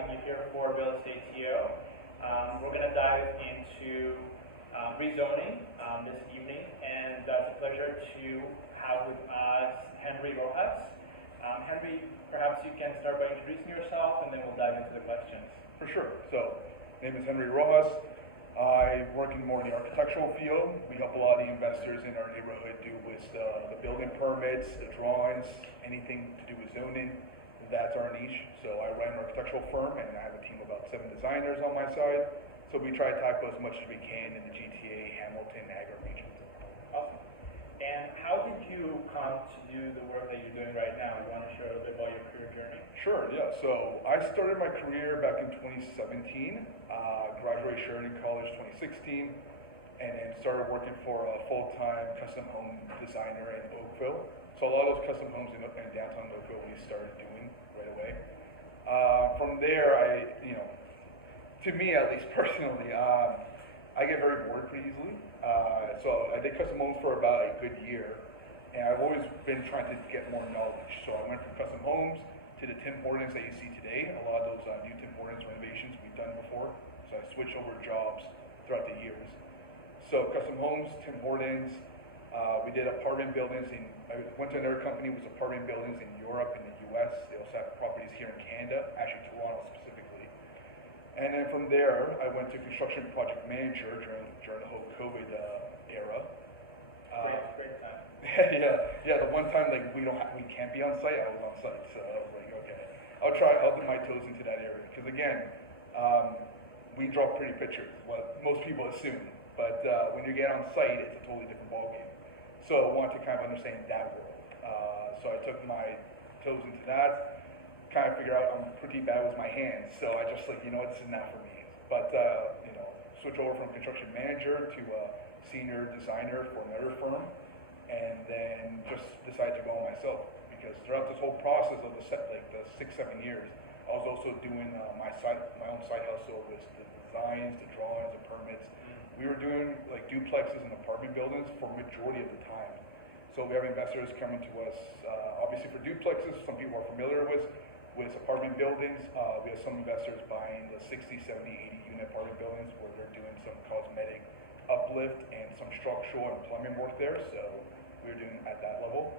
having you here for Real Estate TO. We're going to dive into rezoning this evening, and it's a pleasure to have with us Henry Rojas. Henry, perhaps you can start by introducing yourself, and then we'll dive into the questions. For sure. So, name is Henry Rojas. I work in more in the architectural field. We help a lot of the investors in our neighborhood do with the building permits, the drawings, anything to do with zoning. That's our niche. So I run an architectural firm, and I have a team of about 7 designers on my side. So we try to tackle as much as we can in the GTA, Hamilton, Niagara regions. Awesome. And how did you come to do the work that you're doing right now? You want to share a little bit about your career journey? Sure, yeah. So I started my career back in 2017, graduated Sheridan College 2016, and then started working for a full-time custom home designer in Oakville. So a lot of those custom homes in downtown Oakville we started doing right away. From there, to me at least personally, I get very bored pretty easily. So I did custom homes for about a good year, and I've always been trying to get more knowledge. So I went from custom homes to the Tim Hortons that you see today. A lot of those new Tim Hortons renovations we've done before. So I switched over jobs throughout the years. So custom homes, Tim Hortons. We did apartment buildings I went to another company with apartment buildings in Europe and the US. They also have properties here in Canada, actually Toronto specifically. And then from there, I went to construction project manager during the whole COVID era. Great time. yeah. The one time we can't be on site, I was on site. So I was like, okay, I'll dip my toes into that area because again, we draw pretty pictures. What most people assume, but when you get on site, it's a totally different ballgame. So I wanted to kind of understand that world. So I took my toes into that, kind of figured out I'm pretty bad with my hands. So I just this is not for me. But, switch over from construction manager to senior designer for another firm. And then just decided to go on myself. Because throughout this whole process of the 6-7 years, I was also doing my own side hustle with the designs, the drawings, the permits. We were doing like duplexes and apartment buildings for majority of the time. So we have investors coming to us, obviously for duplexes, some people are familiar with apartment buildings. We have some investors buying the 60, 70, 80 unit apartment buildings where they're doing some cosmetic uplift and some structural and plumbing work there. So we were doing at that level.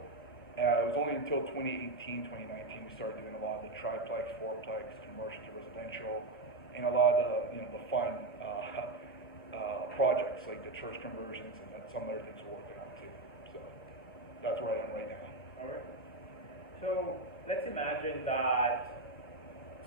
It was only until 2018, 2019 we started doing a lot of the triplex, fourplex, commercial to residential, and a lot of the fun projects like the church conversions and then some other things we're working on too. So that's where I am right now. All right. So let's imagine that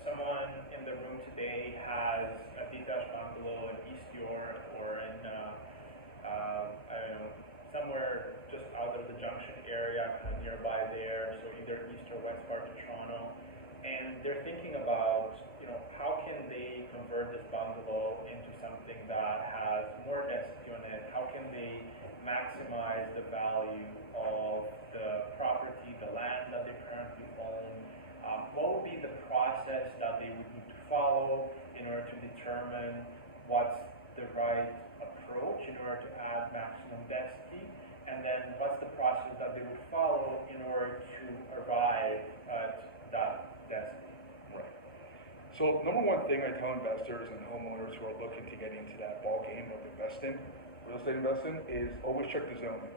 someone in the room today has a detached bungalow in East York or in I don't know, somewhere just out of the Junction area, kind of nearby there, so either east or west part of Toronto, and they're thinking about how can they convert this bungalow into something that has more density on it? How can they maximize the value of the property, the land that they currently own? What would be the process that they would need to follow in order to determine what's the right approach in order to add maximum density? And then what's the process that they would follow in order to arrive at that density? So number one thing I tell investors and homeowners who are looking to get into that ball game of investing, real estate investing, is always check the zoning.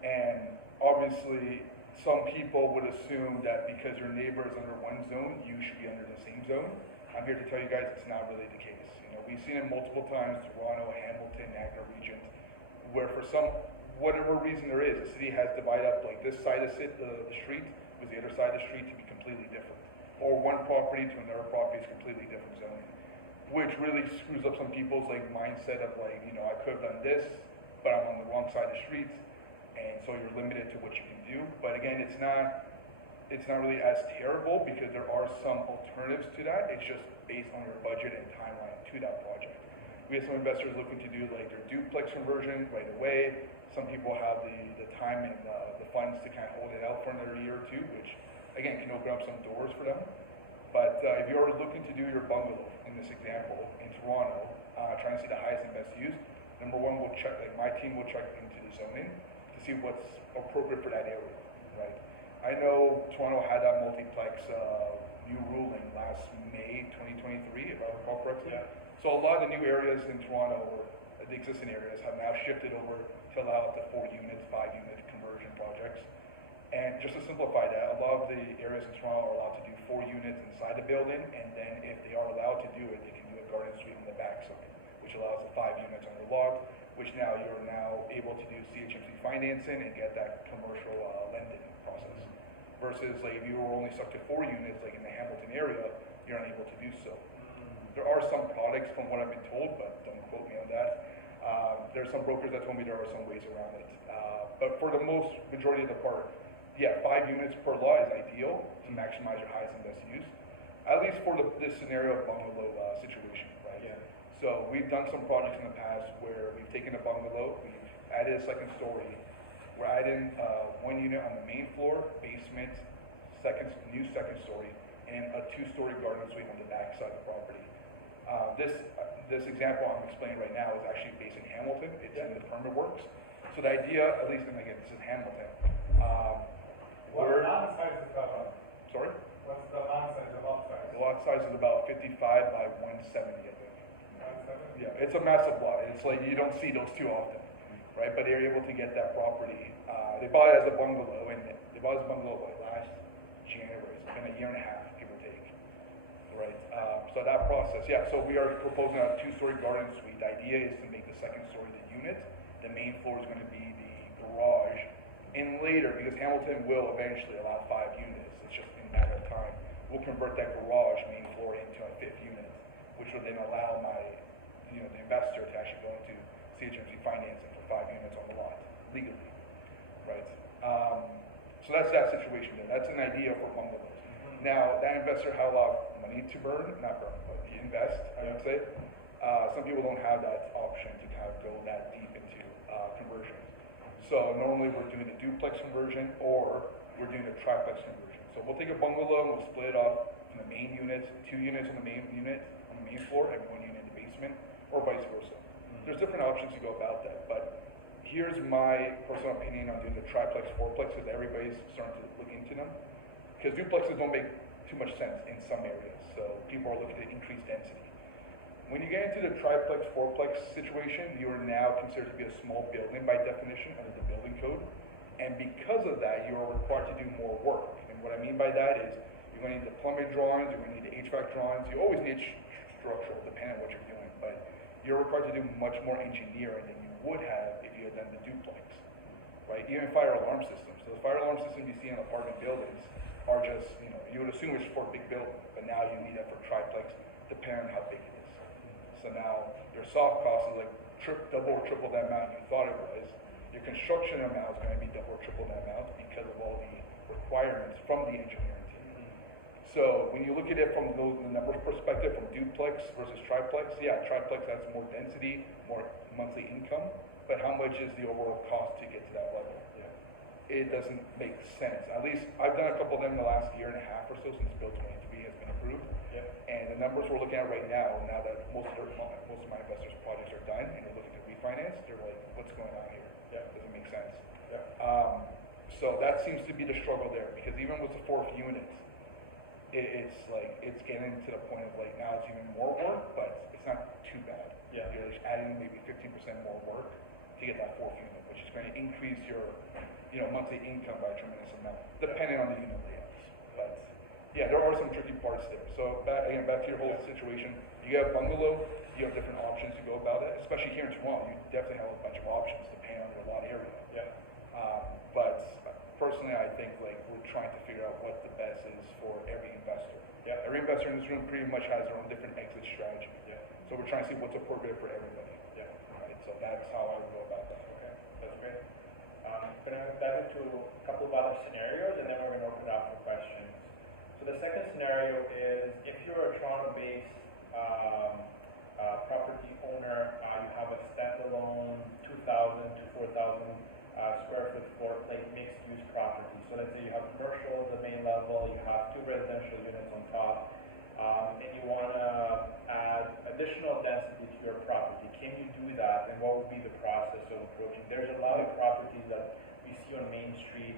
And obviously, some people would assume that because your neighbor is under one zone, you should be under the same zone. I'm here to tell you guys it's not really the case. We've seen it multiple times, Toronto, Hamilton, Niagara regions, where for whatever reason there is, the city has divided up like this side of the street with the other side of the street to be completely different. Or one property to another property is completely different zoning, which really screws up some people's mindset of I could have done this, but I'm on the wrong side of the streets, and so you're limited to what you can do. But again, it's not really as terrible because there are some alternatives to that. It's just based on your budget and timeline to that project. We have some investors looking to do their duplex conversion right away. Some people have the time and the funds to kind of hold it out for another year or two, which again can open up some doors for them. But if you're looking to do your bungalow, in this example, in Toronto, trying to see the highest and best use, number one, we'll check, my team will check into the zoning to see what's appropriate for that area, right? I know Toronto had that multiplex new ruling last May 2023, if I recall correctly. Yeah. So a lot of the new areas in Toronto, or the existing areas, have now shifted over to allow up to 4 units, 5 unit conversion projects. And just to simplify that, a lot of the areas in Toronto are allowed to do 4 units inside the building, and then if they are allowed to do it, they can do a garden suite on the backside, which allows the 5 units on the lot, which now you're now able to do CHMC financing and get that commercial lending process. Versus like if you were only stuck to 4 units, like in the Hamilton area, you're unable to do so. There are some products from what I've been told, but don't quote me on that. There's some brokers that told me there are some ways around it. But for the most majority of the part, yeah, 5 units per lot is ideal to maximize your highest and best use. At least for this scenario of bungalow situation, right? Yeah. So we've done some projects in the past where we've taken a bungalow, we've added a second story, we're adding 1 unit on the main floor, basement, new second story, and a 2-story garden suite on the back side of the property. This example I'm explaining right now is actually based in Hamilton. It's in the permit works. So the idea, at least, and again, this is Hamilton. What lot size is that on? Sorry? What's the lot size, the lot size? The lot size is about 55 by 170, I think. 170? Yeah, it's a massive lot. It's like you don't see those too often, right? But they're able to get that property. They bought it as a bungalow, and they bought it as a bungalow like last January. It's been a year and a half, give or take. Right, so that process, yeah, so we are proposing a 2-story garden suite. The idea is to make the second story the unit, the main floor is going to be the garage, and later, because Hamilton will eventually allow 5 units, it's just in a matter of time, we'll convert that garage main floor into a 5th unit, which will then allow the investor to actually go into CHMC financing for 5 units on the lot, legally, right? So that's that situation there. That's an idea for bungalows. Now, that investor has a lot of money to not burn, but to invest, I would say. Some people don't have that option to kind of go that deep into conversion. So normally we're doing a duplex conversion or we're doing a triplex conversion. So we'll take a bungalow and we'll split it up from the main units, 2 units on the main unit, on the main floor, and 1 unit in the basement, or vice versa. There's different options to go about that, but here's my personal opinion on doing the triplex, fourplex, because everybody's starting to look into them. Because duplexes don't make too much sense in some areas, so people are looking to increase density. When you get into the triplex, fourplex situation, you are now considered to be a small building by definition under the building code, and because of that, you are required to do more work. And what I mean by that is, you're going to need the plumbing drawings, you're going to need the HVAC drawings, you always need structural, depending on what you're doing, but you're required to do much more engineering than you would have if you had done the duplex, right? Even fire alarm systems. So the fire alarm system you see in apartment buildings are just, you would assume it's for a big building, but now you need that for triplex, depending on how big it is. So now your soft cost is like double or triple that amount you thought it was. Your construction amount is going to be double or triple that amount because of all the requirements from the engineering team. So when you look at it from the numbers perspective, from duplex versus triplex, yeah, triplex has more density, more monthly income, but how much is the overall cost to get to that level? It doesn't make sense. At least I've done a couple of them in the last year and a half or so since Bill 23 has been approved. Yeah. And the numbers we're looking at right now that most of my investors' projects are done and they're looking to refinance, they're like, what's going on here? Yeah. Doesn't make sense. Yeah. So that seems to be the struggle there, because even with the 4th unit, it's getting to the point of like now it's even more work, but it's not too bad. Yeah. You're just adding maybe 15% more work to get that 4th unit, which is going to increase your monthly income by a tremendous amount, depending on the unit layouts. But yeah, there are some tricky parts there. So back to your whole situation, you have bungalow, you have different options to go about it, especially here in Toronto, you definitely have a bunch of options depending on your lot area. Yeah. But personally, I think like we're trying to figure out what the best is for every investor. Yeah. Every investor in this room pretty much has their own different exit strategy. Yeah. So we're trying to see what's appropriate for everybody. Yeah. Right. So that's how I would go about that. Okay, that's great. Going to dive into a couple of other scenarios, and then we're going to open it up for questions. So the second scenario is if you're a Toronto-based property owner, you have a standalone 2,000 to 4,000 square foot floor plate mixed-use property. So let's say you have commercial, the main level, you have 2 residential units on top, and you want to add additional density to your property. Can you do that, and what would be the process of approaching? There's a lot of properties that we see on Main Street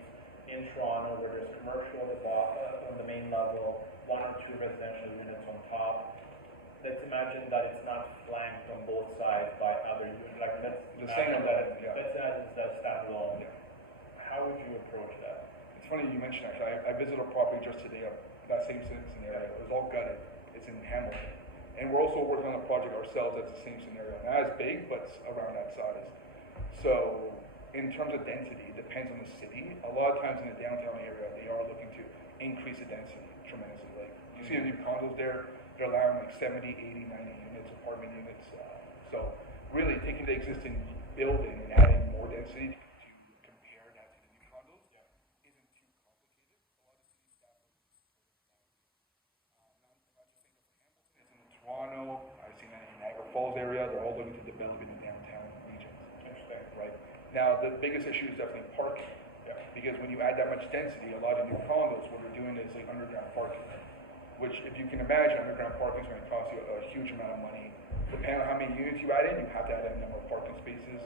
in Toronto where there's commercial on the main level, one or two residential units on top. Let's imagine that it's not flanked on both sides by other units, like let's The imagine same that, yeah. let's imagine it's a standalone. Yeah. How would you approach that? It's funny you mentioned actually. I visited a property just today, that same scenario. It was all gutted. It's in Hamilton. And we're also working on a project ourselves that's the same scenario. Not as big, but it's around that size. So in terms of density, it depends on the city. A lot of times in the downtown area, they are looking to increase the density tremendously. Like you see the new condos there, they're allowing like 70, 80, 90 units, apartment units. So really taking the existing building and adding more density to compare that to the new condos isn't too complicated. A lot of city staff are not just saying that for Hamilton, it's in Toronto, I've seen that in Niagara Falls area, they're all looking to develop in the downtown regions. Interesting. Right. Now the biggest issue is definitely parking. Because when you add that much density, a lot of new condos, what they're doing is like underground parking. Which, if you can imagine, underground parking is going to cost you a huge amount of money. Depending on how many units you add in, you have to add a number of parking spaces.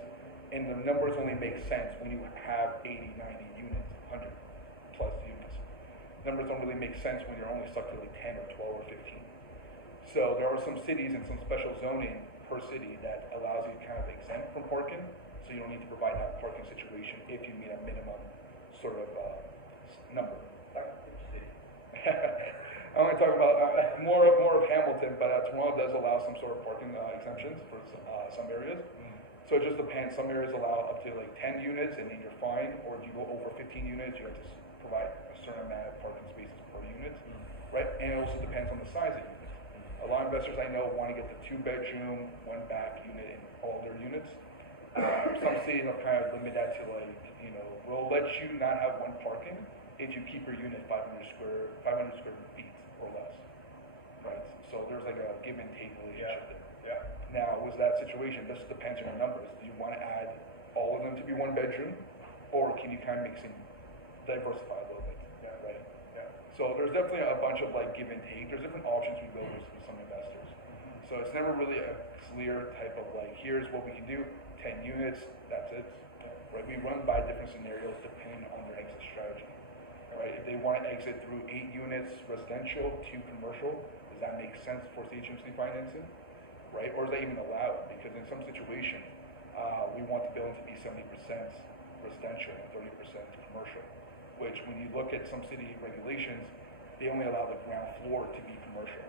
And the numbers only make sense when you have 80, 90 units, 100 plus units. Numbers don't really make sense when you're only stuck to like 10 or 12 or 15. So there are some cities and some special zoning per city that allows you to kind of exempt from parking. So you don't need to provide that parking situation if you meet a minimum sort of number. I'm going to talk about more of Hamilton, but Toronto does allow some sort of parking exemptions for some areas. So it just depends. Some areas allow up to like 10 units and then you're fine, or if you go over 15 units, you have to provide a certain amount of parking spaces per unit, right? And it also depends on the size of units. A lot of investors I know want to get the 2-bedroom, 1-bath unit in all their units. Some cities will kind of limit that to like, you know, we'll let you not have one parking if you keep your unit 500 square feet or less, right? So there's like a give and take relationship there. Now, with that situation, this depends on your numbers. Do you want to add all of them to be 1 bedroom, or can you kind of mix and diversify a little bit, right? So there's definitely a bunch of like give and take. There's different options we build with some investors. So it's never really a clear type of like, here's what we can do, 10 units, that's it. Right? We run by different scenarios depending on their exit strategy. Right? If they want to exit through 8 units residential, 2 commercial, does that make sense for CHMC financing? Right? Or is that even allowed? Because in some situation, we want the building to be 70% residential and 30% commercial. Which, when you look at some city regulations, they only allow the ground floor to be commercial.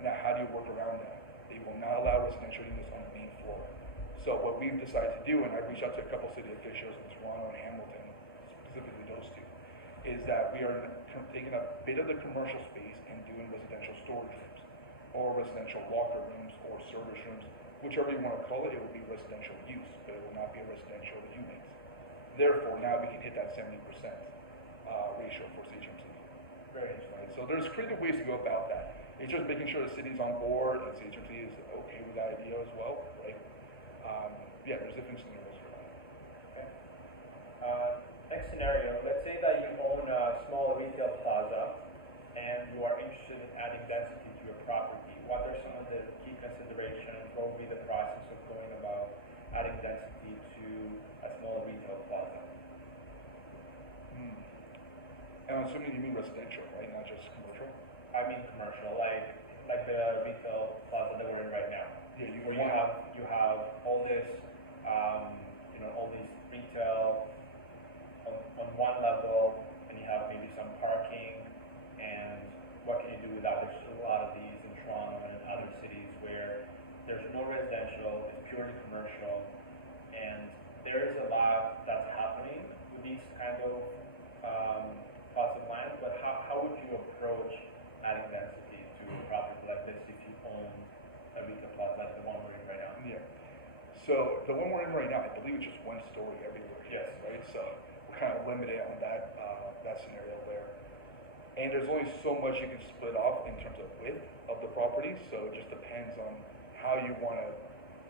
Now, how do you work around that? They will not allow residential units on the main floor. So what we've decided to do, and I've reached out to a couple city officials in Toronto and Hamilton, specifically those two, is that we are taking a bit of the commercial space and doing residential storage rooms, or residential locker rooms, or service rooms, whichever you want to call it. It will be residential use, but it will not be a residential unit. Therefore, now we can hit that 70% ratio for CHMC. Very interesting. Right? So there's creative ways to go about that. It's just making sure the city's on board, and CHMC is okay with that idea as well, right? There's different scenarios for that. Okay. Next scenario, let's say that you own a small retail plaza and you are interested in adding density to your property. What are some of the key considerations? What would be the process of going about adding density to a small retail plaza? And I'm assuming you mean residential, right? Not just commercial? I mean commercial, like the retail plaza that we're in right now. Yeah, you have all this, all these retail on one level, and you have maybe some parking, and what can you do with that? There's a lot of these in Toronto and in other cities where there's no residential, it's purely commercial, and there is a lot that's happening with these kind of plots of land, but how would you approach adding density to a property like this if you own a retail plaza like the one we're in right now? Yeah. So the one we're in right now, I believe it's just 1 story everywhere. Yes. Right? So we're kind of limited on that scenario there. And there's only so much you can split off in terms of width of the property, so it just depends on how you want to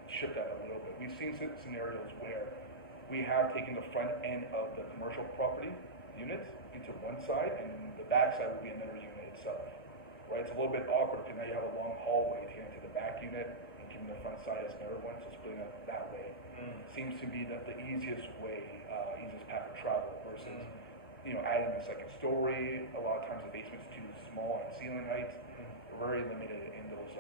shift that a little bit. We've seen scenarios where we have taken the front end of the commercial property units into one side, and the back side will be another unit itself. Right? It's a little bit awkward because now you have a long hallway to get into the back unit, and keeping the front side as another one, so splitting up that way seems to be the easiest way, easiest path of travel versus adding a second story. A lot of times the basement's too small on ceiling heights. We're very limited in those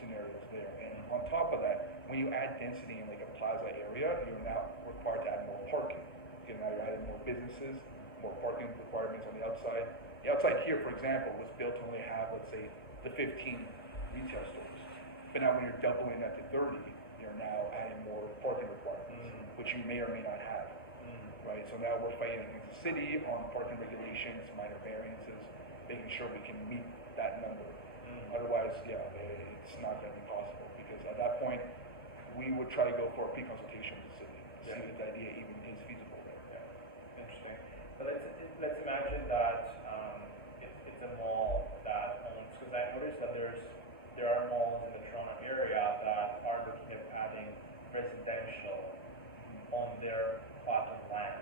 scenarios there. And on top of that, when you add density in like a plaza area, you're now required to add more parking. You're now adding more businesses, more parking requirements on the outside. The outside here, for example, was built to only have, let's say, the 15 retail stores. But now when you're doubling that to 30, you're now adding more parking requirements, which you may or may not have. Right? So now we're fighting against the city on parking regulations, minor variances, making sure we can meet that number. Otherwise, yeah, it's not going to be possible, because at that point, we would try to go for a pre-consultation with the city, see if the idea even is feasible there. Yeah. Interesting. But let's imagine that it's a mall that owns, because I noticed that there are malls in the Toronto area that are looking at adding residential on their plot of land,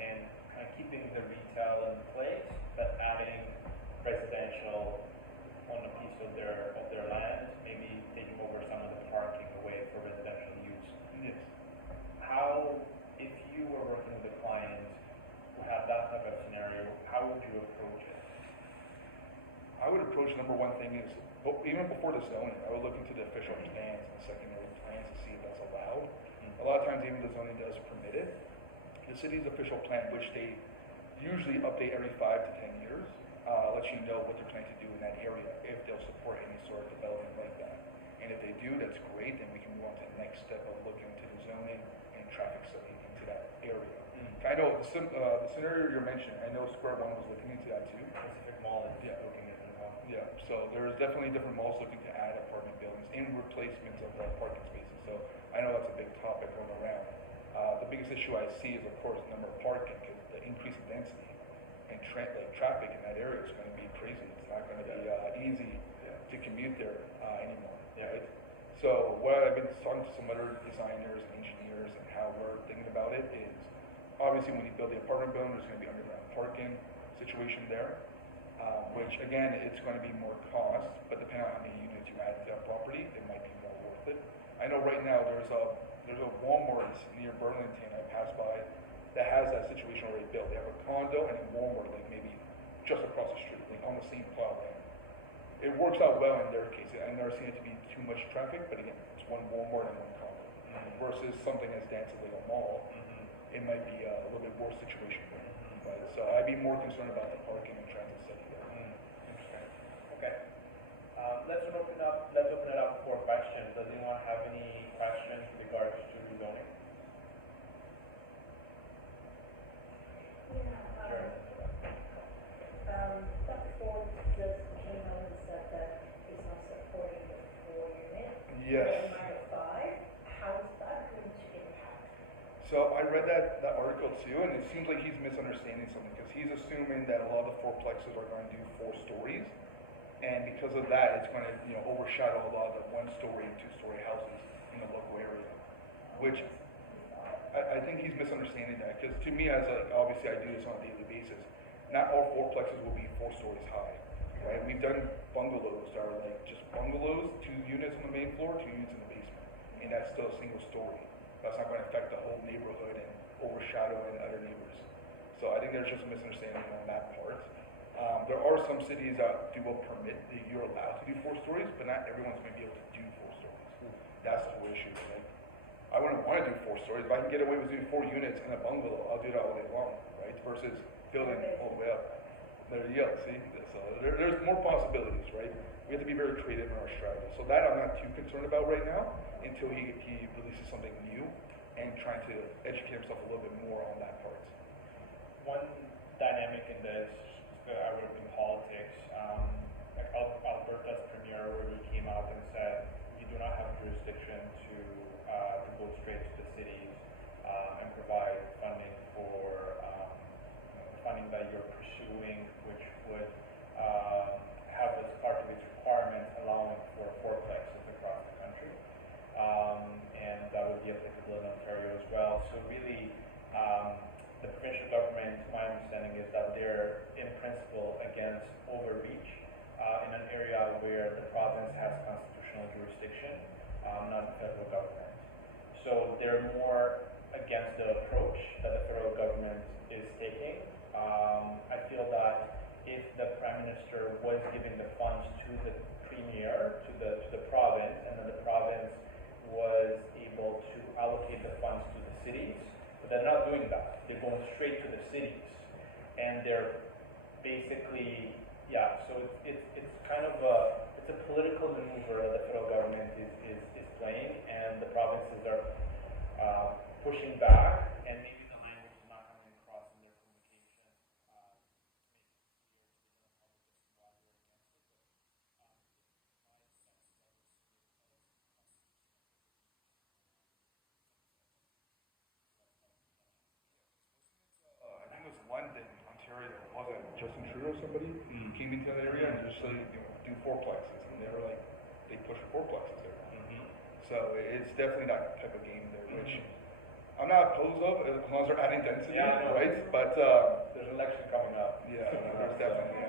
and kind of keeping the retail in place, but adding residential on a piece of their land, maybe taking over some of the parking away for residential use. Yes. How, if you were working with a client who had that type of scenario, how would you approach it? I would approach, number one thing is, even before the zoning, I would look into the official plans and secondary plans to see if that's allowed. A lot of times even the zoning does permit it. The city's official plan, which they usually update every 5 to 10 years, lets you know what they're planning to do in that area, if they'll support any sort of development like that. And if they do, that's great, then we can move on to the next step of looking into the zoning and traffic study into that area. I know the scenario you're mentioning, I know Square One was looking into that too. Pacific Mall is looking at it. Yeah, so there's definitely different malls looking to add apartment buildings in replacements of the parking spaces. So I know that's a big topic going around. The biggest issue I see is, of course, the number of parking, because the increase in density and traffic in that area is going to be crazy. It's not going to be easy to commute there anymore, right? So what I've been talking to some other designers and engineers, and how we're thinking about it is, obviously when you build the apartment building, there's going to be underground parking situation there, which again, it's going to be more cost, but depending on how many units you add to that property, it might be more worth it. I know right now there's a Walmart near Burlington I passed by that has that situation already built. They have a condo and a Walmart, like maybe just across the street, like on the same plot of land. It works out well in their case. I've never seen it to be too much traffic, but again, it's one Walmart and one condo. Versus something as dense as like a mall, it might be a little bit worse situation there. Right? So I'd be more concerned about the parking and transit study there. Interesting. Okay. Let's open it up for questions. Does anyone have any questions with regards to rezoning? Sure. Dr. Ford just came out and said that he's not supporting the 4-unit. Yes. How is that going to impact? So I read that article too, and it seems like he's misunderstanding something, because he's assuming that a lot of the fourplexes are going to do 4 stories, and because of that, it's going to overshadow a lot of the 1-story and 2-story houses in the local area, which I think he's misunderstanding that, because to me, obviously I do this on a daily basis, not all fourplexes will be 4 stories high, right? We've done bungalows that are like just bungalows, 2 units on the main floor, 2 units in the basement, and that's still a single story. That's not going to affect the whole neighborhood and overshadowing other neighbors. So I think there's just a misunderstanding on that part. There are some cities that do a permit that you're allowed to do 4 stories, but not everyone's going to be able to do 4 stories. That's the whole issue. Like, I wouldn't want to do 4 stories. If I can get away with doing 4 units in a bungalow, I'll do that all day long, right? Versus building all the way up. There you go, see? So there's more possibilities, right? We have to be very creative in our strategy. So that I'm not too concerned about right now, until he releases something new and trying to educate himself a little bit more on that part. One dynamic in this, I work in politics, like Alberta's premier already came out and said, you do not have jurisdiction to go straight to the cities and provide funding for funding that you're pursuing, which would have as part of its requirements allowing for fourplexes across the country, and that would be applicable in Ontario as well. So really, the provincial government, my understanding is that they're in principle against overreach in an area where the province has constitutional jurisdiction, not the federal government. So they're more against the approach that the federal government is taking. I feel that if the Prime Minister was giving the funds to the premier, to the province, and then the province was able to allocate the funds to the cities. But they're not doing that. They're going straight to the cities, and they're basically, yeah. So it's kind of it's a political maneuver that the federal government is playing, and the provinces are pushing back, and maybe the language is not coming across in their communication. I think it was London, Ontario, wasn't it? Justin Trudeau or somebody came into that area and just like, do fourplexes, and they were like, they push for fourplexes there. So it's definitely that type of game there, which I'm not opposed of as long as they're adding density, Yeah, I know. right? But There's an election coming up. yeah, there's definitely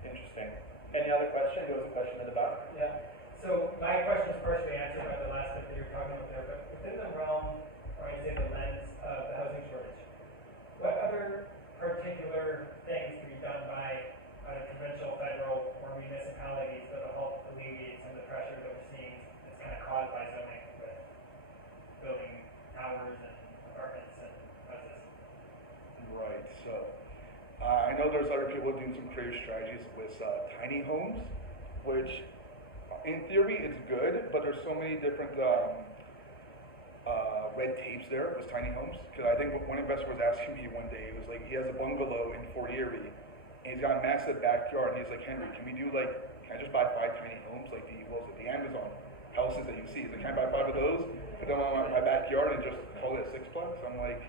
Interesting. Any other question? There was a question in the back. Yeah, so my question is partially answered by the last bit that you were talking about there, but within the realm, or I'd say the lens of the housing shortage, what other particular things can be done by provincial, federal, or municipalities that will help alleviate some of the pressure that we're seeing that's kind of caused by zoning with building towers and apartments and houses? right. So I know there's other people doing some creative strategies with tiny homes, which in theory it's good, but there's so many different red tapes there with tiny homes. Because I think one investor was asking me one day, it was like he has a bungalow in Fort Erie, and he's got a massive backyard, and he's like, Henry, can I just buy 5 tiny homes, like the Amazon houses that you see? He's like, can I buy 5 of those, put them on my backyard, and just call it a sixplex? I'm like,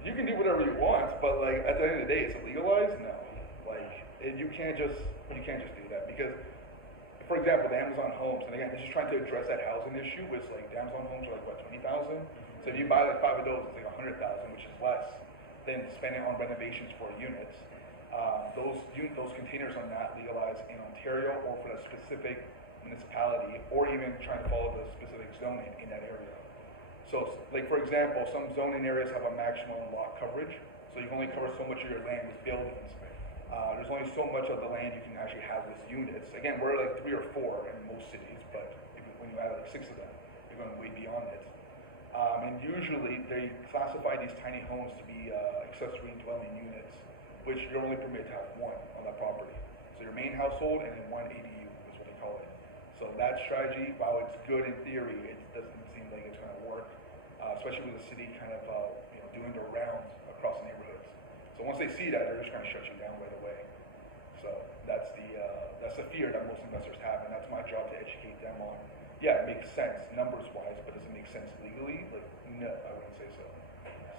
you can do whatever you want, but like at the end of the day, it's legalized? No. Like you can't just do that, because for example, the Amazon homes, and again, this is trying to address that housing issue, with like the Amazon homes are like what, 20,000? So if you buy like 5 of those, it's like 100,000, which is less than spending on renovations for units. Those containers are not legalized in Ontario or for a specific municipality, or even trying to follow the specific zoning in that area. So, like for example, some zoning areas have a maximum lot coverage, so you can only cover so much of your land with buildings. There's only so much of the land you can actually have with units. Again, we're like 3 or 4 in most cities, but when you add like 6 of them, you're going way beyond it. And usually they classify these tiny homes to be accessory dwelling units, which you're only permitted to have 1 on that property. So your main household and then 1 ADU is what they call it. So that strategy, while it's good in theory, it doesn't seem like it's going to work, especially with the city kind of doing their rounds across neighborhoods. So once they see that, they're just going to shut you down right away. So that's the fear that most investors have, and that's my job to educate them on. Yeah, it makes sense numbers-wise, but does it make sense legally? Like, no, I wouldn't say so.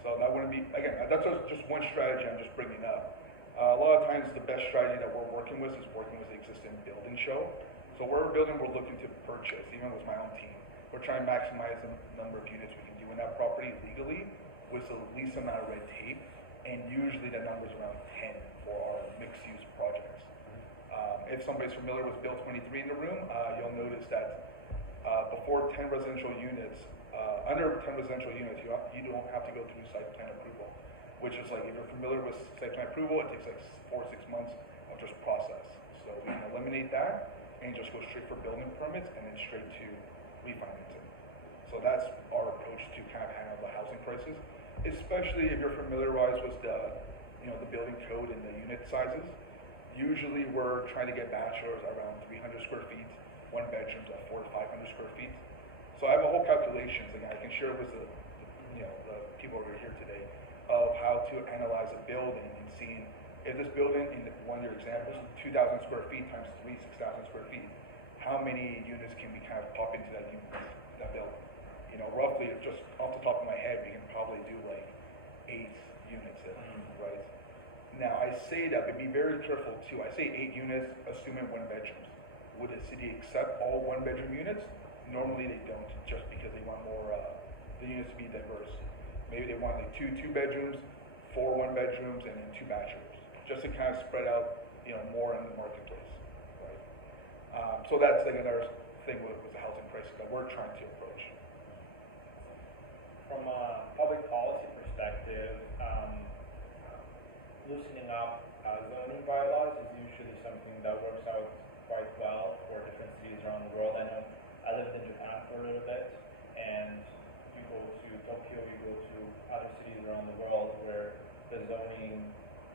So that wouldn't be, again, that's just one strategy I'm just bringing up. A lot of times the best strategy that we're working with is working with the existing building show. So we're a building we're looking to purchase, even with my own team. We're trying to maximize the number of units we can do in that property legally with the least amount of red tape, and usually that number is around 10 for our mixed-use projects. If somebody's familiar with Bill 23 in the room, you'll notice that before 10 residential units, under 10 residential units, you don't have to go through site plan approval, which is like, if you're familiar with site plan approval, it takes like 4 or 6 months of just process. So we can eliminate that and just go straight for building permits and then straight to refinancing. So that's our approach to kind of handle the housing crisis, especially if you're familiarized with the building code and the unit sizes. Usually we're trying to get bachelors around 300 square feet, 1 bedrooms at 400 to 500 square feet. So I have a whole calculations, and I can share with the people over here today, of how to analyze a building and seeing if this building, in one of your examples, 2,000 square feet times 3, 6,000 square feet, how many units can we kind of pop into that building? Roughly, just off the top of my head, we can probably do like 8 units in, right? Now, I say that, but be very careful too. I say 8 units, assuming 1 bedrooms. Would the city accept all 1-bedroom units? Normally they don't, just because they want more, the units to be diverse. Maybe they want like 2 bedrooms, 4 1-bedrooms, and then 2 bachelors, just to kind of spread out, more in the marketplace, right? So that's like another thing with the housing crisis that we're trying to approach. From a public policy perspective, loosening up zoning bylaws is usually something that works out quite well for different cities around the world. I know I lived in Japan for a little bit, and you go to Tokyo, you go to other cities around the world where the zoning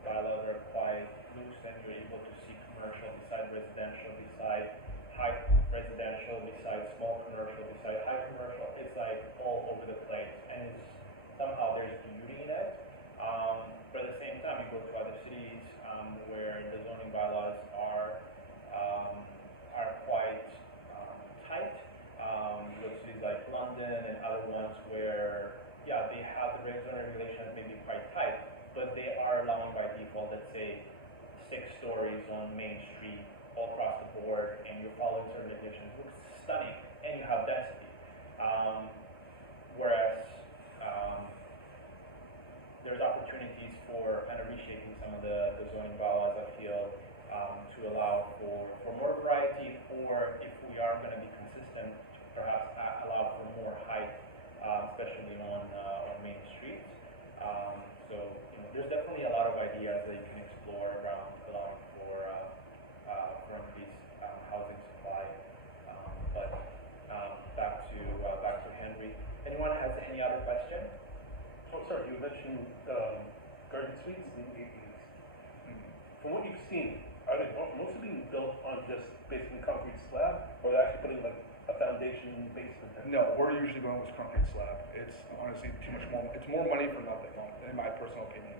bylaws are quite loose, and you're able to see commercial beside residential, beside high residential, beside small commercial, beside high commercial. It's like all over the place, and it's somehow there's beauty in it. But at the same time, you go to other cities where the zoning bylaws are quite tight. You go to cities like London and other ones where, yeah, they have the zoning regulations maybe quite tight, but they are allowing by default, let's say, 6 stories on Main Street all across the board, and you're following certain regulations. It looks stunning, and you have density. Whereas there's opportunities for kind of reshaping some of the zoning bylaws, I feel, to allow for more variety, or if we are going to be consistent, perhaps allow for more height, especially on Main Street. So there's definitely a lot of ideas that you can explore around allowing for increased housing supply. But back to Henry. Anyone has any other question? Oh, sorry, you mentioned garden suites in the 80s. From what you've seen, are they mostly being built on just basically concrete slab, or are they actually putting like a foundation basement? No, we're usually going with concrete slab. It's honestly too much more. It's more money for nothing, in my personal opinion.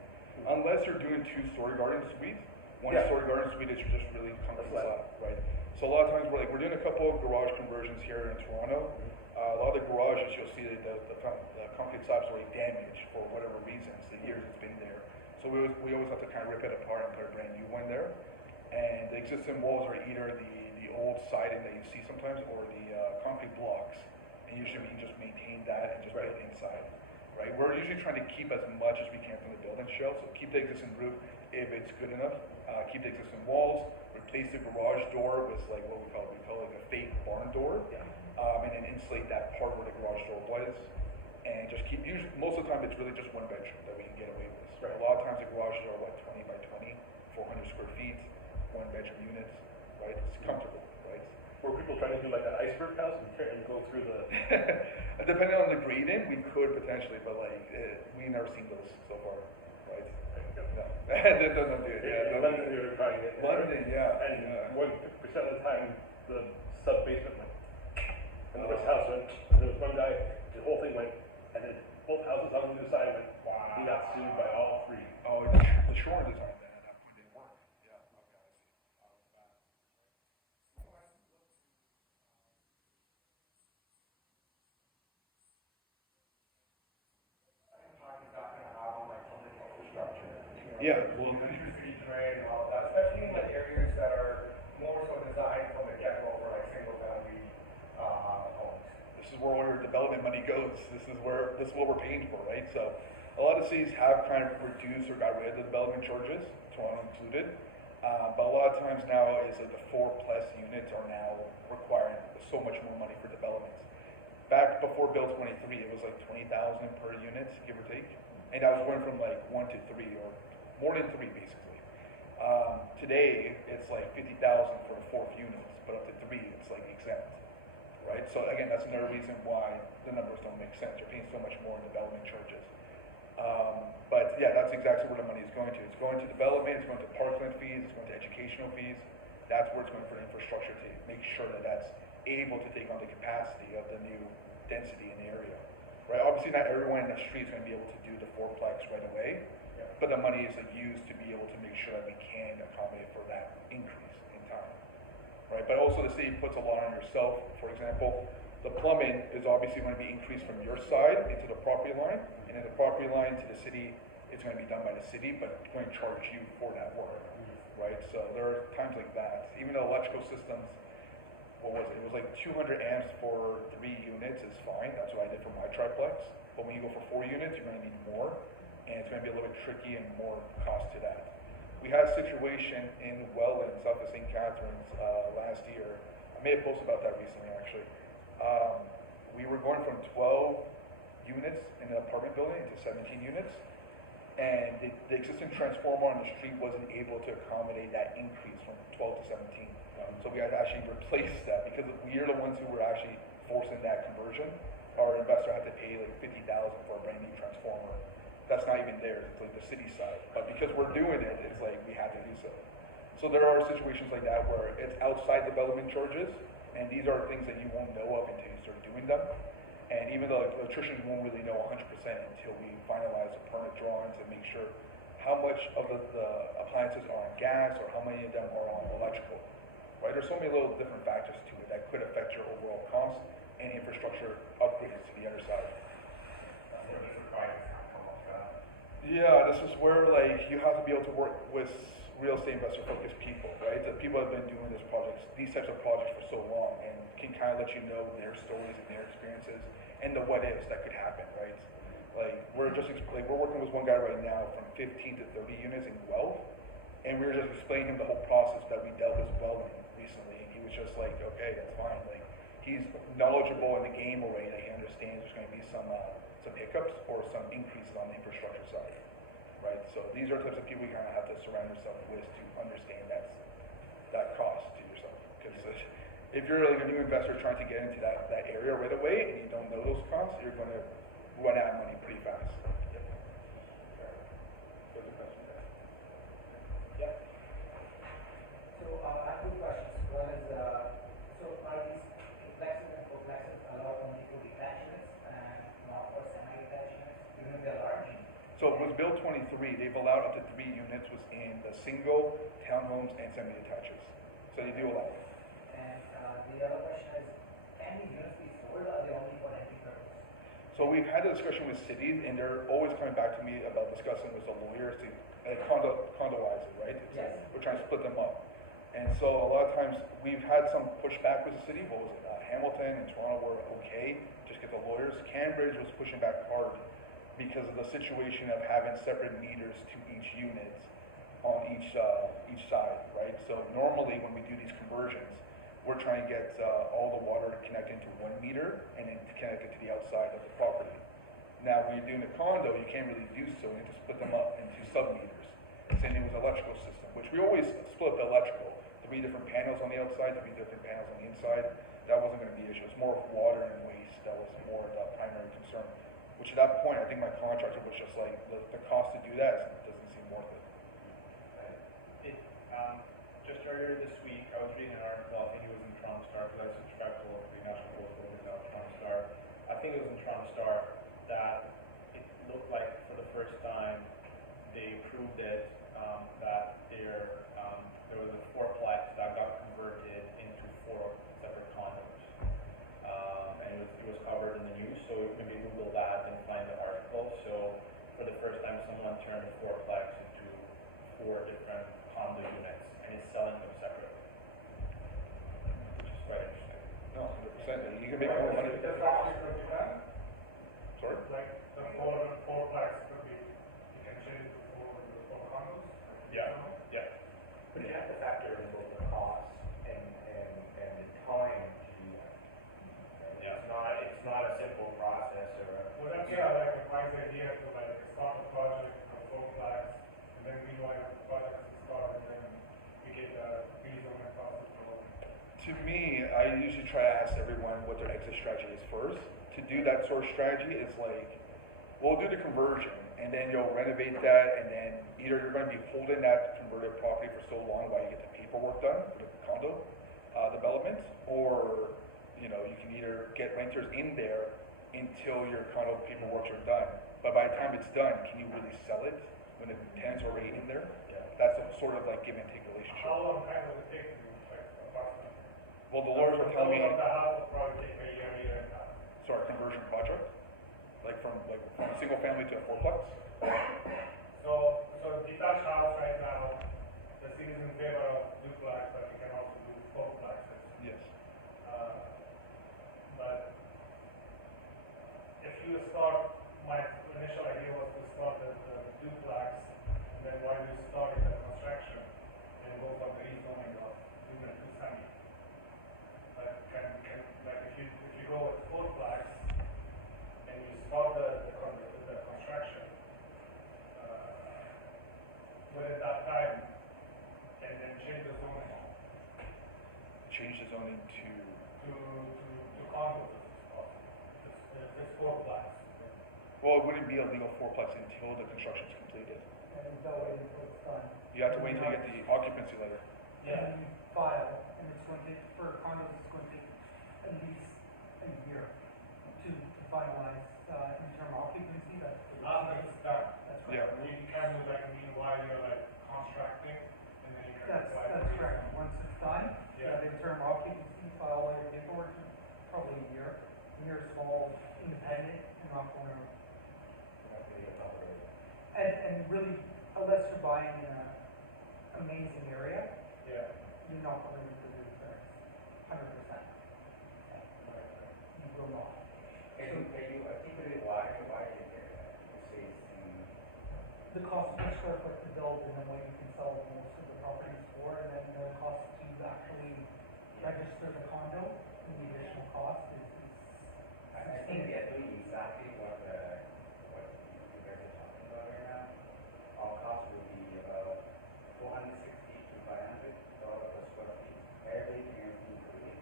Unless you're doing 2-story garden suites. One-story garden suite is just really concrete slab, right? So a lot of times we're doing a couple of garage conversions here in Toronto. A lot of the garages you'll see that the concrete slab's already damaged for whatever reasons, the years it's been there. So we always have to kind of rip it apart and put a brand new one there. And the existing walls are either the old siding that you see sometimes, or the concrete blocks. And usually we can just maintain that and just build inside, right? We're usually trying to keep as much as we can from the building shell. So keep the existing roof if it's good enough. Keep the existing walls. Replace the garage door with like what we call like a fake barn door. And then insulate that part where the garage door was, and just keep. Usually, most of the time, it's really just one bedroom that we can get away with. Right. A lot of times, the garages are 20 by 20, 400 square feet, one bedroom units. Right, it's comfortable. Right. Were people trying to do like an iceberg house and go through the? Depending on the grading, we could potentially, but we never seen those so far. Right. No, don't do it. Yeah, London, they were trying it. London, yeah. And 1% of the time, the sub basement went. And the house went, there was one guy, the whole thing went, and then both houses on the new side went, wow. He got sued by all 3. Oh, the shore design then at that point didn't work. Yeah, okay, I see. Yeah, well, Street drain and all of that, especially in like areas that are more so designed from the get-go for like single-family homes. this is where all your development money goes. This is what we're paying for, right? So a lot of cities have kind of reduced or got rid of the development charges, Toronto included. But a lot of times now is that the 4+ units are now requiring so much more money for developments. Back before Bill 23, it was like 20,000 per unit, give or take. And that was going from like 1 to 3 or more than 3 basically. Today, it's like 50,000 for the 4th units, but up to 3, it's like exempt, right? So again, that's another reason why the numbers don't make sense. You're paying so much more in development charges. But yeah, that's exactly where the money is going to. It's going to development, it's going to parkland fees, it's going to educational fees. That's where it's going for the infrastructure to make sure that that's able to take on the capacity of the new density in the area, right? Obviously, not everyone in the street is going to be able to do the 4-plex right away. But the money is like used to be able to make sure that we can accommodate for that increase in time, right? But also the city puts a lot on yourself. For example, the plumbing is obviously going to be increased from your side into the property line, and then the property line to the city, it's going to be done by the city, but it's going to charge you for that work, right? So there are times like that. Even the electrical systems, what was it? It was like 200 amps for 3 units is fine. That's what I did for my triplex. But when you go for 4 units, you're going to need more. And it's going to be a little bit tricky and more cost to that. We had a situation in Welland, south of St. Catharines, last year. I may have posted about that recently, actually. We were going from 12 units in an apartment building into 17 units. And the existing transformer on the street wasn't able to accommodate that increase from 12 to 17. So we had to actually replace that because we are the ones who were actually forcing that conversion. Our investor had to pay like $50,000 for a brand new transformer. That's not even theirs, it's like the city side. But because we're doing it, it's like we have to do so. So there are situations like that where it's outside development charges, and these are things that you won't know of until you start doing them. And even though electricians won't really know 100% until we finalize the permit drawings and make sure how much of the appliances are on gas or how many of them are on electrical, right? There's so many little different factors to it that could affect your overall cost and infrastructure upgrades to the other side. Yeah, this is where like you have to be able to work with real estate investor focused people, right? The people that have been doing these types of projects for so long and can kind of let you know their stories and their experiences and the what ifs that could happen, right? Like we're working with one guy right now from 15 to 30 units in Guelph, and we were just explaining him the whole process that we dealt with welding recently, and he was just like, okay, that's fine. Like he's knowledgeable in the game already, that he understands there's going to be some hiccups or some increases on the infrastructure side, right? So these are types of people you kind of have to surround yourself with to understand that cost to yourself. Because if you're like a new investor trying to get into that area right away and you don't know those costs, you're going to run out of money pretty fast. Yep. Yeah. So I have two questions. One is, so are these duplexes and fourplexes allowed only for detached units and not for semi-detached units, even if they're large? So it was Bill 23, they've allowed up to 3 units within the single, townhomes, and semi-detaches. So they do allow it. And the other question is, can these units be sold or are they only for renting purpose? So we've had a discussion with cities, and they're always coming back to me about discussing with the lawyers to condoize it, right? Yes. We're trying to split them up. And so a lot of times we've had some pushback with the city. What was it? Hamilton and Toronto were okay, just get the lawyers. Cambridge was pushing back hard because of the situation of having separate meters to each unit on each side, right? So normally when we do these conversions, we're trying to get all the water connected into 1 meter and then connect it to the outside of the property. Now when you're doing a condo, you can't really do so. You have to split them up into sub-meters. Same thing with electrical system, which we always split the electrical. 3 different panels on the outside, 3 different panels on the inside. That wasn't going to be an issue. It's more of water and waste that was more the primary concern. Which at that point, I think my contractor was just like, the cost to do that doesn't seem worth it. Just earlier this week, I was reading an article, I think it was in Toronto Star, because I subscribe to all the national political now Toronto Star. I think it was in Toronto Star that it looked like for the first time they proved it, that there was a fourplex that got converted into 4 separate condos. And it was covered in the news, so maybe Google that and find the article. So for the first time, someone turned a fourplex into 4 different condo units, and is selling them separately, which is quite interesting. No, 100%. You can make more money. That's actually from Japan. Sorry? Like the fourplex could be, you can change it to 4 condos. Yeah, yeah. But you have to factor in both the cost and the time to do that. Yeah. It's not a simple process or a. Well, that's like my idea to like start a project of fourplex, and then meanwhile the project is started, and then we get the rezoning process going. To me, I usually try to ask everyone what their exit strategy is first. To do that sort of strategy, it's like, we'll do the conversion, and then you'll renovate that, and then either you're going to be holding that converted property for so long while you get the paperwork done for the condo development, or you can either get renters in there until your condo paperwork are done. But by the time it's done, can you really sell it when the tenant's already in there? Yeah. That's a sort of like give and take relationship. How long time does it take to like approximately? Well, the lawyers were telling me, The house will probably take a year and a half. sorry, conversion project, like from a single family to a fourplex. So detached house right now, the city is in favor of duplex, but we can also do fourplexes. Yes. But if you start, my initial idea was to start the duplex, and then while you starting the construction, and go for the rezoning of doing two semi. Like if you go with fourplex, and you start the construction, change the zoning to, to condos if it's possible. If it's fourplex. well, it wouldn't be a legal fourplex until the construction's completed. And without waiting until it's done. You have to wait until you get the occupancy letter. Yeah. And you file, and it's going to, for condos, it's going to take at least a year to finalize, interim occupancy, that's. After it's done. That's Yeah. right. We can do like meanwhile you're like contracting and then you can That's apply. correct. Once it's done, you Yeah. have interim occupancy, file all your paperwork, probably a year. And you're small, independent, and not going to, and really, unless you're buying in a amazing area, Yeah. you're not going to lose the returns, 100%. You will not. Typically, why do you get that? You say it's in, The cost per square foot to build, and then what you can sell most of the properties for, and then the cost to actually register the condo, and the additional cost is I think they are doing exactly what you guys are talking about right now. Our cost will be about $460 to $500 per square feet, everything is included.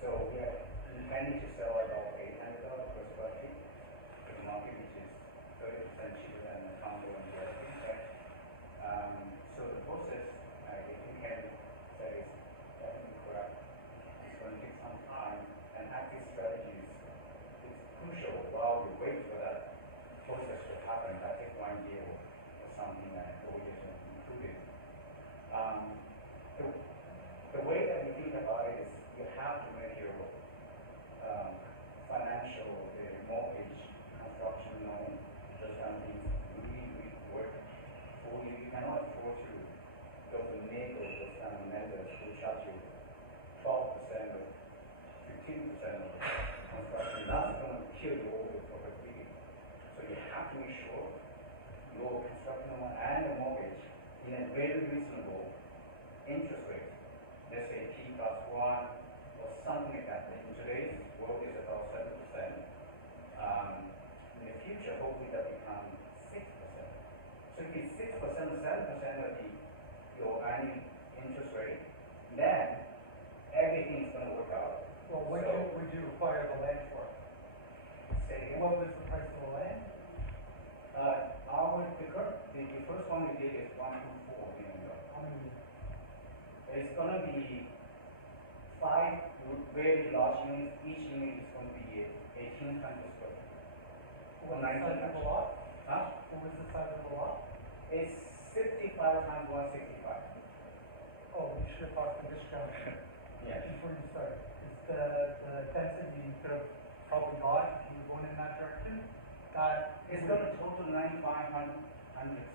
So we are intending to sell about $800 per square feet to the market, which is 30% cheaper than the condo and the other things, right? So the process, if you can say is definitely correct, it's going to take some time, and active strategies is crucial while we wait for that process to happen. That take 1 year or something that we just included. The way that we think about it is you have to make your financial, mortgage, construction loan, those kind of things really work for you. You cannot afford to go to NACO, those kind of lenders who charge you 12% or 15% of construction. That's going to kill you over the property. So you have to make sure your construction loan and the mortgage in a very reasonable interest rate. Let's say T plus 1 or something like that. In today's world is about 7%. In the future, hopefully that becomes 6%. So if it's 6%, 7% of your annual interest rate, then everything is going to work out. Well, what would you require the land for? Say again. What was the price of the land? The first one we did is $1.4 million. How many? It's going to be 5 very large units. Each unit is going to be 1,800 square feet. What was the size of the lot? Huh? What was the size of the lot? It's 65 times 165. Oh, you should have bought the discount Yes. before you started. It's the density you could have probably got if you were going in that direction. That It's going to total 9,500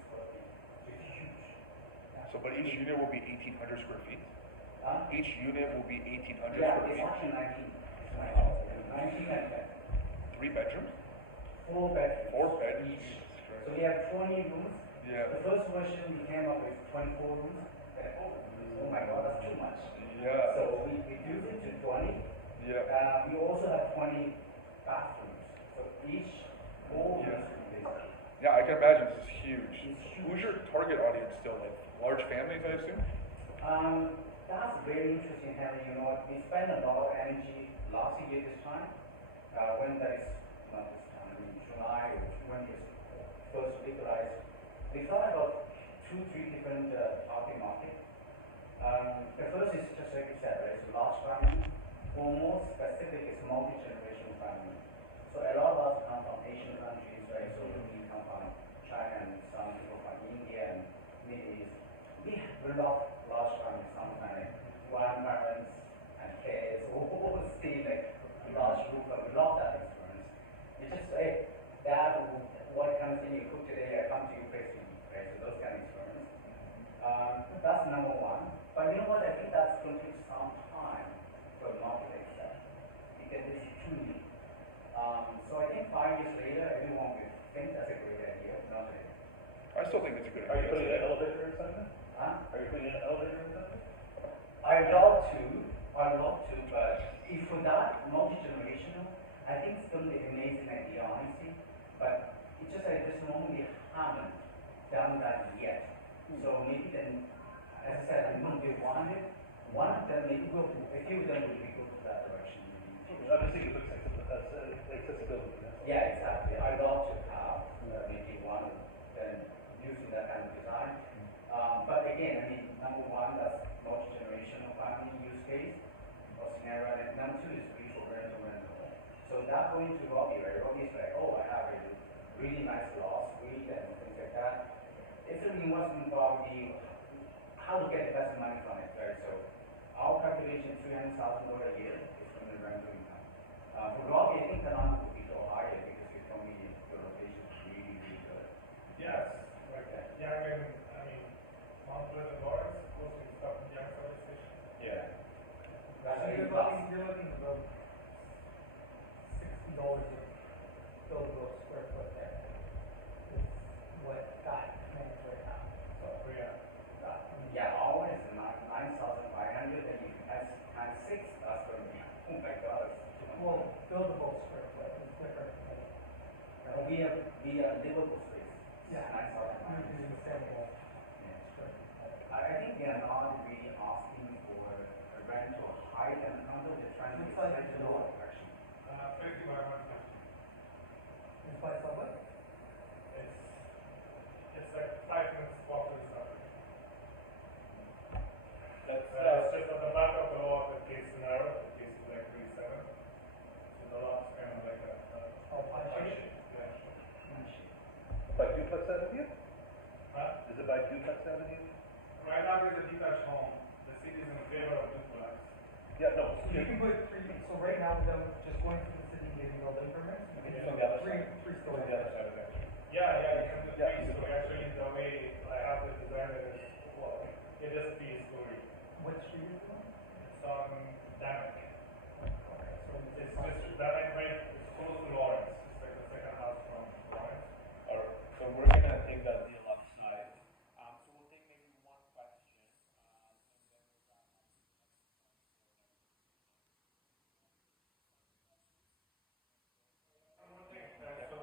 square feet. It's huge. So, but each unit will be 1,800 square feet? Huh? Each unit will be 1,800 Yeah, square it's feet? actually 19. It's 19 and 10. 3 bedrooms? 4 bedrooms. 4 bedrooms? Each. Jesus So Christ. we have 20 rooms. Yeah. The first version we came up with 24 rooms. Oh my God, that's too much. Yeah. So we reduced it to 20. Yeah. We also have 20 bathrooms. So each whole Yeah. room is basically. Yeah, I can imagine this is huge. It's huge. Who's your target audience still? Like large families, I assume? That's very interesting, Henry. You know, we spent a lot of energy last year this time, when that is, not this time, in July or when it's first legalized. We thought about 2-3 different target market. The first is just like you said, right? It's a large family. For more specific, it's multi-generational family. So a lot of us come from Asian countries, right? So we come from China and some people from India and Middle East. We love large families, sometimes grandparents and kids, all stay like large group. We love that experience. You just say, Dad, what kind of thing you cook today? I come to your place to eat, right? So those kind of experience. That's number one. But you know what? I think that's going to take some time for the market to accept because it's too new. So I think 5 years later, everyone will think that's a great idea. Not really. I still think it's a good Are you idea. putting an elevator or something? Huh? Are you putting an elevator or something? I'd love to, but if for that multi-generational, I think it's going to be an amazing idea, honestly. But it's just at this moment we haven't done that yet. So maybe then as I said, I'm going to be one of them maybe go to, a few of them will be go to that direction. I'm just thinking of accessibility. That's all. Yeah, exactly. I'd love to have maybe one of them using that kind of design. But again, I mean, number one, that's multi-generational family use case or scenario, and number two is really for rental. So that going to Robbie, right? Robbie's like, oh, I have a really nice law suite and things like that. It's a nuanced probably how to get the best money from it, right? So our calculation, $300,000 a year is from the rental income. For Robbie, I think the number would be a little higher because you told me the location is really, really good. Yes, like, yeah, I mean, Mount Pleasant Lawrence, close to stuff in Young Service Station. Yeah. That's So a you're plus. looking about $60 a buildable square foot there. Is what that commands right now. So, So, yeah. Yeah, ours is 9,500, and you times 6, that's going to be, oh my God. well, buildable square foot is different. We have livable space. Yeah. 9,500. You're doing sellable Yeah. square foot. I think they are not really asking for a rental higher than condo, they're trying to be Looks like slightly it's lower, lower. actually. 50 by 150. Is by Subway? It's like 5 minutes walk to the subway. That's, It's just at the back of the lot, the case scenario, the case is like 37. So the lot's kind of like a, Oh, pie pie shape? shape, yeah. By Duplex Avenue? Huh? Is it by Duplex Avenue? Right now there's a detached home, the city is in favor of duplex. Yeah, no. So you can put three, so right now, without just going to the city and getting building permits, you can It's do on the other three, side. three It's stories. on the other side of it. Yeah, you can do Yeah, three you can- story, actually the way I have it designed it is, well, it is three story. Which street is it on? It's on Damick. Okay, so It's just, Damick, right, it's close to Lawrence, it's like the second house from Lawrence. Alright, so we're gonna take that deal outside. So we'll take maybe one question, and then we'll wrap up. One thing, so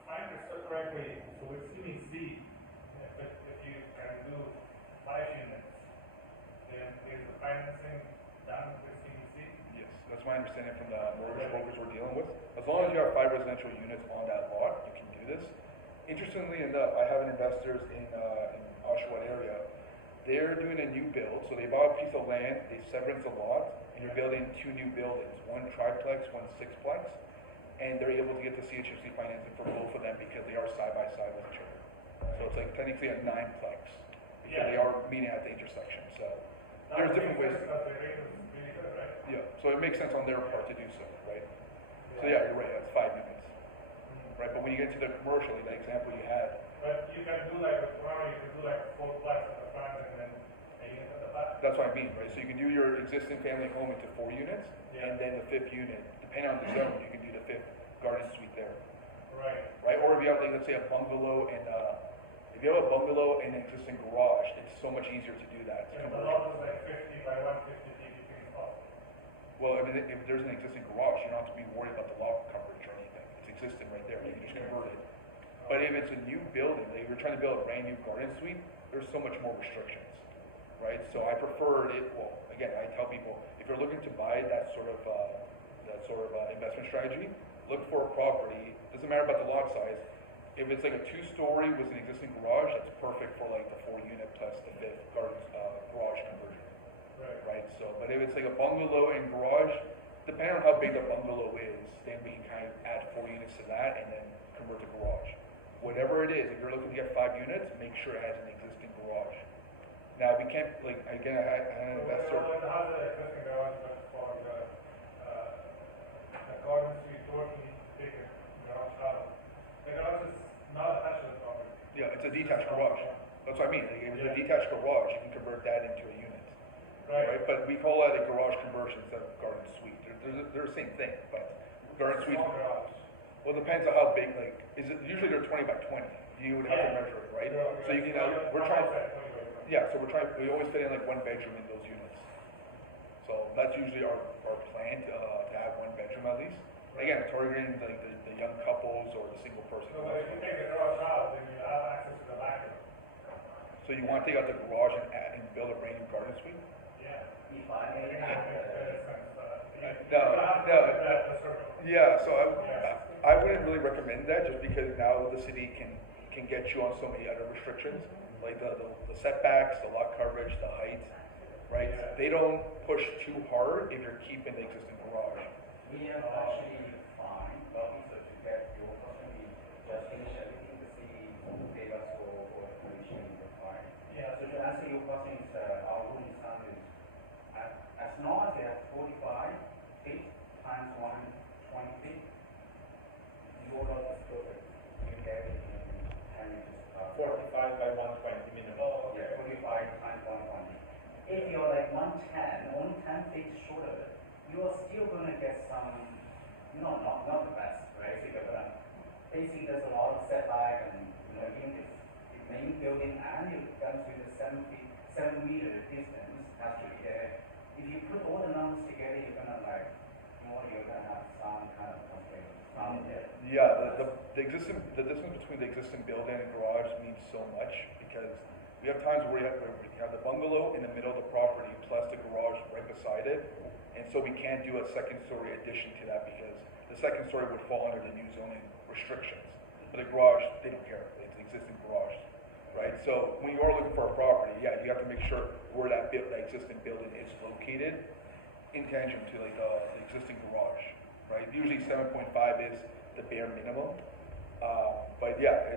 if I understood correctly, so with CBC, if you can do 5 units, then is the financing done with CBC? Yes, that's my understanding from the mortgage brokers we're dealing with. As long as you have 5 residential units on that lot, you can do this. Interestingly enough, I have investors in Oshawa area. They're doing a new build, so they bought a piece of land, they severance a lot, and they're building 2 new buildings, one triplex, one sixplex, and they're able to get the CHFC financing for both of them because they are side by side with each other. So it's like technically a 9plex because they are meeting at the intersection. So there's different ways. Because the rate is really good, right? Yeah, so it makes sense on their part to do so, right? So yeah, you're right, that's 5 units, right? But when you get to the commercial, like the example you had, But you can do like a front, you can do like 4 plex at the front and then a unit at the back. that's what I mean, right? So you can do your existing family home into 4 units, and then the 5th unit, depending on the zone, you can do the 5th garden suite there, Right. right? Or if you have, like, let's say a bungalow and, if you have a bungalow and an existing garage, it's so much easier to do that. It's And the commercial. lot is like 50 by 150 feet, you think it's possible. Well, I mean, if there's an existing garage, you don't have to be worried about the lot coverage or anything. It's existing right there, you can just convert it. But if it's a new building, like you're trying to build a brand new garden suite, there's so much more restrictions, right? So I prefer it, well, again, I tell people, if you're looking to buy that sort of investment strategy, look for a property, doesn't matter about the lot size. If it's like a 2-story with an existing garage, that's perfect for like the 4 unit plus the 5th garage conversion. Right, so, but if it's like a bungalow and garage, depending on how big the bungalow is, then we can kind of add 4 units to that and then convert to garage. Whatever it is, if you're looking to get 5 units, make sure it has an existing garage. Now, we can't, like, again, I had an investor, The house that existing garage, but for the garden suite, totally bigger garage house. The garage is not attached to the property. yeah, it's a detached garage. That's what I mean, like, if it's a detached garage, you can convert that into a unit. Right, but we call that a garage conversion instead of garden suite. They're the same thing, but garden suite, Small garage. well, it depends on how big, like, is it, usually they're 20 by 20. You would have to measure it, right? So you can, we're trying, yeah, so we always fit in like 1 bedroom in those units. So that's usually our plan, to have 1 bedroom at least. Again, targeting like the young couples or the single person. So if you take the garage out, then you have access to the back room. So you want to take out the garage and add, and build a brand new garden suite? Yeah. If I may That add, makes sense, No, no, the circle. Yeah, so I wouldn't really recommend that just because now the city can get you on so many other restrictions, like the setbacks, the lot coverage, the height, right? Yeah. They don't push too hard if you're keeping the existing garage. we have actually fined officers to get your personally just finish everything the city gave us for permission required. Yeah. So to answer your question, is, our rule in sound is, as long as they have 45 feet times 120 feet, your lot is perfect. You get everything and you just, 45 by 120 minimum. Oh, yeah, 45 times 120. If you're like 110, only 10 feet shorter, you are still gonna get some, not the best, right? So you're gonna, basically there's a lot of setback and, even if the main building and you comes with a 7 meter distance has to be there. If you put all the numbers together, you're gonna you're gonna have some kind of constraint. Yeah, the distance between the existing building and garage means so much because we have times where you have the bungalow in the middle of the property plus the garage right beside it. And so we can't do a second story addition to that because the second story would fall under the new zoning restrictions. But the garage, they don't care. It's the existing garage, right? So when you are looking for a property, yeah, you have to make sure where that existing building is located in tangent to like the existing garage, right? Usually 7.5 is the bare minimum. But yeah,